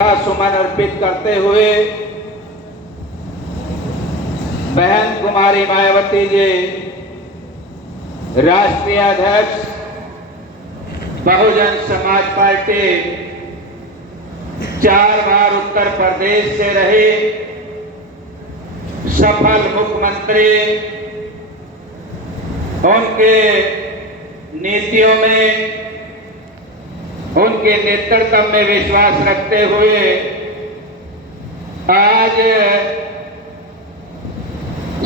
सुमन अर्पित करते हुए बहन कुमारी मायावती जी राष्ट्रीय अध्यक्ष बहुजन समाज पार्टी 4 बार उत्तर प्रदेश से रहे सफल मुख्यमंत्री, उनके नीतियों में उनके नेतृत्व में विश्वास रखते हुए आज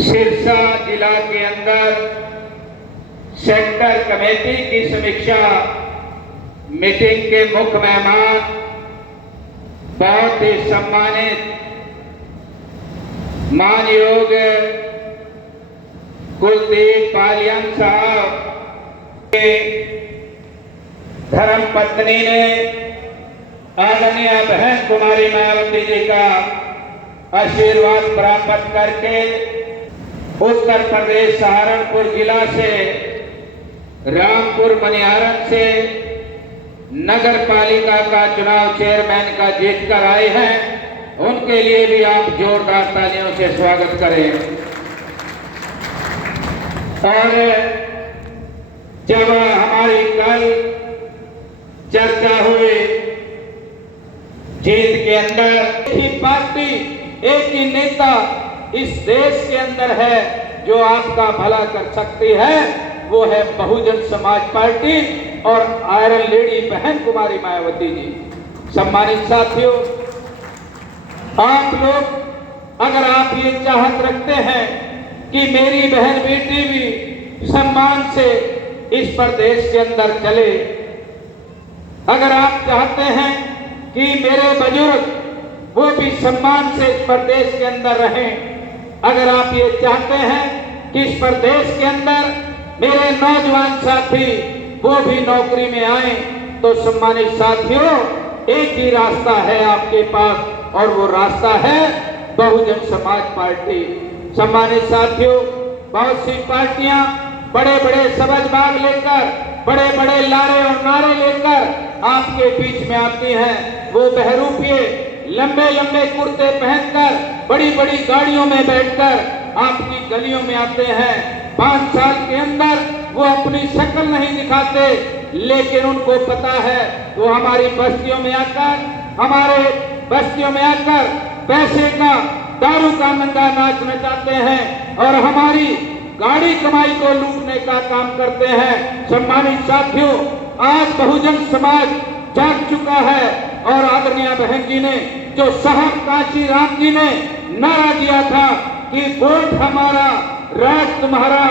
सिरसा जिला के अंदर सेक्टर कमेटी की समीक्षा मीटिंग के मुख्य मेहमान बहुत ही सम्मानित मानयोग कुलदीप पालियन साहब के धर्म पत्नी ने आदरणीय बहन कुमारी मायावती जी का आशीर्वाद प्राप्त करके उत्तर प्रदेश सहारनपुर जिला से रामपुर मनिहारन से नगर पालिका का चुनाव चेयरमैन का जीत कर आए हैं। उनके लिए भी आप जोरदार तालियों से स्वागत करें। और जब हमारी कल चर्चा हुई जीत के अंदर, एक ही पार्टी एक ही नेता इस देश के अंदर है जो आपका भला कर सकती है, वो है बहुजन समाज पार्टी और आयरन लेडी बहन कुमारी मायावती जी। सम्मानित साथियों, आप लोग अगर आप ये चाहत रखते हैं कि मेरी बहन बेटी भी सम्मान से इस प्रदेश के अंदर चले, अगर आप चाहते हैं कि मेरे बुजुर्ग वो भी सम्मान से इस प्रदेश के अंदर रहें, अगर आप ये चाहते हैं कि इस प्रदेश के अंदर मेरे नौजवान साथी वो भी नौकरी में आए, तो सम्मानित साथियों एक ही रास्ता है आपके पास और वो रास्ता है बहुजन समाज पार्टी। सम्मानित साथियों, बहुत सी पार्टियां बड़े बड़े सबज बाग लेकर, बड़े बड़े लारे और नारे लेकर आपके बीच में आती हैं। वो बहरूपिये लंबे लंबे कुर्ते पहनकर बड़ी बड़ी गाड़ियों में बैठकर आपकी गलियों में आते हैं। 5 साल के अंदर वो अपनी शक्ल नहीं दिखाते, लेकिन उनको पता है वो हमारी बस्तियों में आकर पैसे का, दारू का नंगा नाच नचाते हैं और हमारी गाड़ी कमाई को लूटने का काम करते हैं। सम्मानित साथियों, आज बहुजन समाज जाग चुका है और आदरणीय बहन जी ने जो साहब काशी राम जी ने नारा दिया था कि वोट हमारा राज तुम्हारा,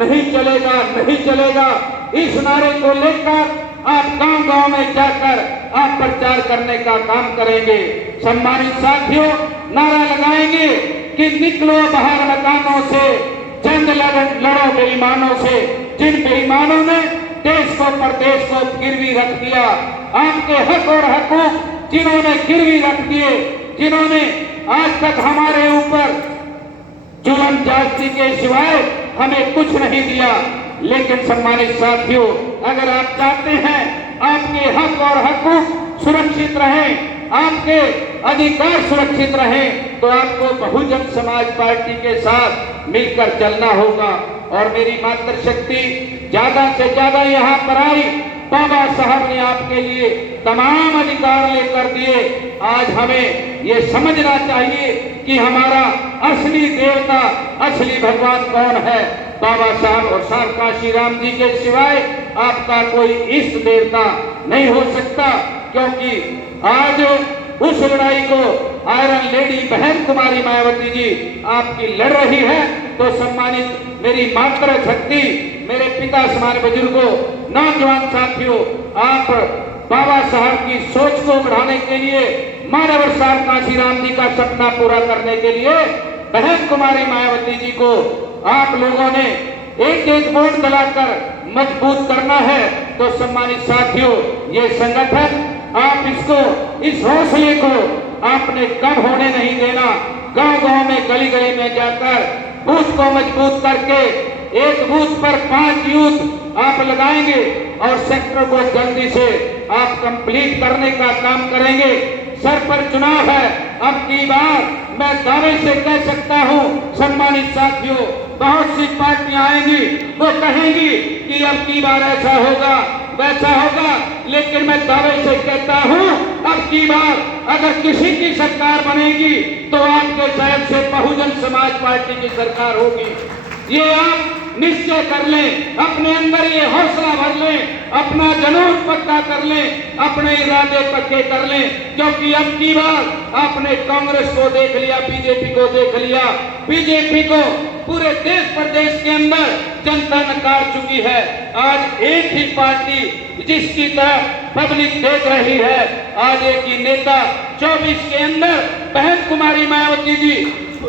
नहीं चलेगा नहीं चलेगा, इस नारे को लेकर आप गांव गांव में जाकर आप प्रचार करने का काम करेंगे। सम्मानित साथियों, नारा लगाएंगे कि निकलो बाहर मकानों से, जंग लड़ो बेईमानों से, जिन बेईमानों ने देश को प्रदेश को गिरवी रख दिया, आपके हक और हकूक जिन्होंने गिरवी रख दिए, जिन्होंने आज तक हमारे ऊपर जुल्म जाति के सिवाय हमें कुछ नहीं दिया। लेकिन सम्मानित साथियों, अगर आप चाहते हैं आपके हक और हकूक सुरक्षित रहें, आपके अधिकार सुरक्षित रहें, तो आपको बहुजन समाज पार्टी के साथ मिलकर चलना होगा। और मेरी मातृशक्ति ज्यादा से ज्यादा यहाँ पर आई, बाबा साहब ने आपके लिए तमाम अधिकार लेकर दिए। आज हमें ये समझना चाहिए कि हमारा असली देवता, असली भगवान कौन है। बाबा साहब और साहब काशी राम जी के सिवाय आपका कोई इष्ट देवता नहीं हो सकता, क्योंकि आज उस लड़ाई को आयरन लेडी बहन कुमारी मायावती जी आपकी लड़ रही है। तो सम्मानित मेरी मातृशक्ति, मेरे पिता समान बुजुर्गों, नौजवान साथियों, आप बाबा साहब की सोच को बढ़ाने के लिए, मानव साहब काशी राम जी का सपना पूरा करने के लिए बहन कुमारी मायावती जी को आप लोगों ने एक एक वोट दिलाकर मजबूत करना है। तो सम्मानित साथियों, ये संगठन आप इसको, इस हौसले को आपने कम होने नहीं देना। गांव गांव में, गली गली में जाकर बूथ को मजबूत करके एक बूथ पर 5 यूथ आप लगाएंगे और सेक्टर को जल्दी से आप कंप्लीट करने का काम करेंगे। सर पर चुनाव है। अब की बार मैं दावे से कह सकता हूं सम्मानित साथियों, बहुत सी पार्टियां आएंगी, वो कहेंगी कि अब की बार ऐसा होगा वैसा होगा, लेकिन मैं दावे से कहता हूं अब की बार अगर किसी की सरकार बनेगी तो आपके साइड से बहुजन समाज पार्टी की सरकार होगी। ये आप निश्चय कर लें, अपने अंदर ये हौसला भर लें, अपना जुनून पक्का कर लें, अपने इरादे पक्के कर लें, क्योंकि अब की बार आपने कांग्रेस को देख लिया, बीजेपी को देख लिया। बीजेपी को पूरे देश प्रदेश के अंदर जनता नकार चुकी है। आज एक ही पार्टी जिसकी तरफ पब्लिक देख रही है, आज एक ही नेता 24 के अंदर बहन कुमारी मायावती जी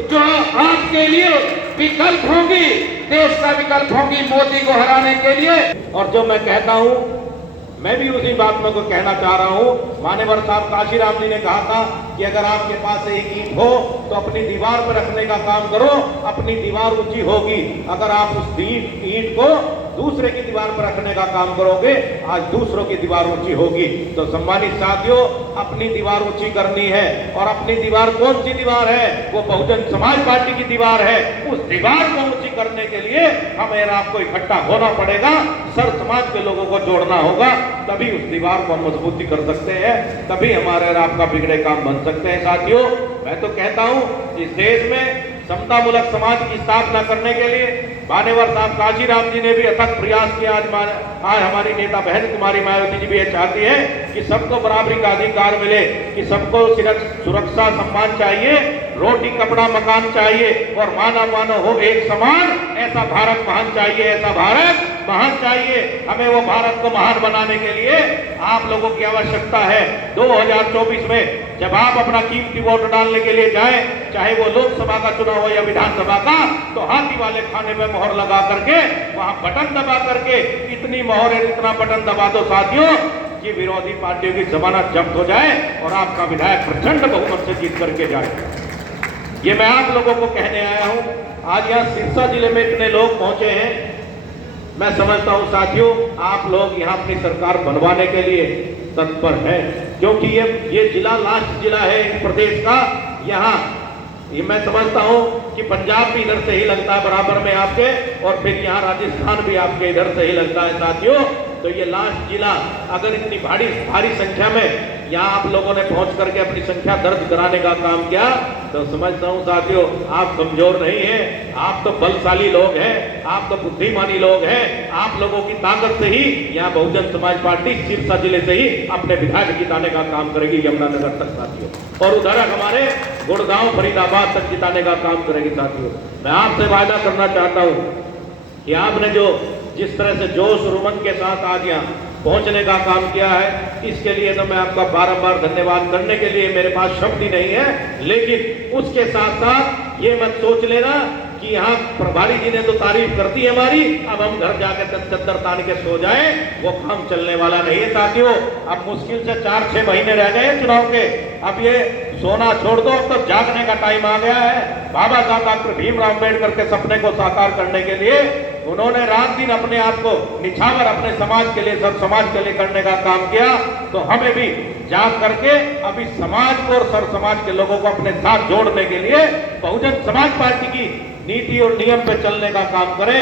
जो आपके लिए विकल्प होंगी, देश का विकल्प होंगी मोदी को हराने के लिए। और जो मैं कहता हूं, मैं भी उसी बात में को कहना चाह रहा हूं। मान्यवर साहब काशीराम जी ने कहा था कि अगर आपके पास एक ईंट हो तो अपनी दीवार पर रखने का काम करो, अपनी दीवार ऊंची होगी। अगर आप उस ईंट को दूसरे की दीवार पर रखने का काम करोगे, आज दूसरों की दीवार ऊंची होगी। तो सम्मानित साथियों, अपनी दीवार ऊंची करनी है, और अपनी दीवार कौन सी दीवार है? वो बहुजन समाज पार्टी की दीवार है। उस दीवार को ऊंची करने के लिए हमें आपको इकट्ठा होना पड़ेगा, सर समाज के लोगों को जोड़ना होगा, तभी उस दीवार को हम मजबूती कर सकते हैं, तभी हमारे और आपका बिगड़े काम बन सकते हैं। साथियों, मैं तो कहता हूं इस देश में समतामूलक समाज की स्थापना करने के लिए मान्यवर साहब काशीराम जी ने भी अथक प्रयास किया। आज हमारी नेता बहन कुमारी मायावती जी भी ये चाहती है कि सबको बराबरी का अधिकार मिले, कि सबको सुरक्षा सम्मान चाहिए, रोटी कपड़ा मकान चाहिए, और मानव मानव हो एक समान। ऐसा भारत महान चाहिए, ऐसा भारत महान चाहिए। हमें वो भारत को महान बनाने के लिए आप लोगों की आवश्यकता है। 2024 में जब आप अपना कीमती वोट डालने के लिए जाएं, चाहे वो लोकसभा का चुनाव हो या विधानसभा का, तो हाथी वाले खाने में मोहर लगा करके, वहां बटन दबा करके, इतनी मोहर है, इतना बटन दबा दो साथियों कि विरोधी पार्टियों की जमानत जब्त हो जाए और आपका विधायक प्रचंड बहुमत से जीत करके जाए। ये मैं आप लोगों को कहने आया हूं। आज यहाँ सिरसा जिले में इतने लोग पहुंचे हैं, मैं समझता हूं साथियों आप लोग यहाँ अपनी सरकार बनवाने के लिए तत्पर हैं, क्योंकि ये जिला लास्ट जिला है इस प्रदेश का। यहाँ ये मैं समझता हूं कि पंजाब भी इधर से ही लगता है बराबर में आपके, और फिर यहाँ राजस्थान भी आपके इधर से ही लगता है साथियों। तो ये लास्ट जिला, अगर इतनी भारी संख्या में यहाँ आप लोगों ने पहुंच करके अपनी संख्या दर्ज कराने का काम किया, तो समझता हूं साथियों आप कमजोर नहीं हैं, आप तो बलशाली लोग हैं, आप तो बुद्धिमानी लोग हैं। आप लोगों की ताकत से ही यहाँ बहुजन समाज पार्टी सिरसा जिले से ही अपने विधायक जिताने का काम करेगी, यमुनानगर तक साथियों, और उधर हमारे गुड़गांव फरीदाबाद तक जिताने का काम करेगी साथियों। मैं आपसे वायदा करना चाहता हूं कि आपने जो जिस तरह से जोश और उमंग के साथ आज यहाँ पहुंचने का काम किया है, इसके लिए तो मैं आपका बारंबार धन्यवाद करने के लिए मेरे पास शब्द ही नहीं है। लेकिन उसके साथ साथ ये मत सोच लेना कि यहाँ प्रभारी जी ने तो तारीफ कर दी हमारी, अब हम घर जाकर चद्दर तान के सो जाएं, वो काम चलने वाला नहीं है साथियों। अब मुश्किल से 4-6 महीने रह गए चुनाव के, अब ये सोना छोड़ दो, अब तो जागने का टाइम आ गया है। बाबा साहब डॉक्टर भीमराव अम्बेडकर के सपने को साकार करने के लिए उन्होंने रात दिन अपने आप को निछावर अपने समाज के लिए, सब समाज के लिए करने का काम किया। तो हमें भी जाग करके अभी समाज को और सर समाज के लोगों को अपने साथ जोड़ने के लिए बहुजन समाज पार्टी की नीति और नियम पे चलने का काम करें।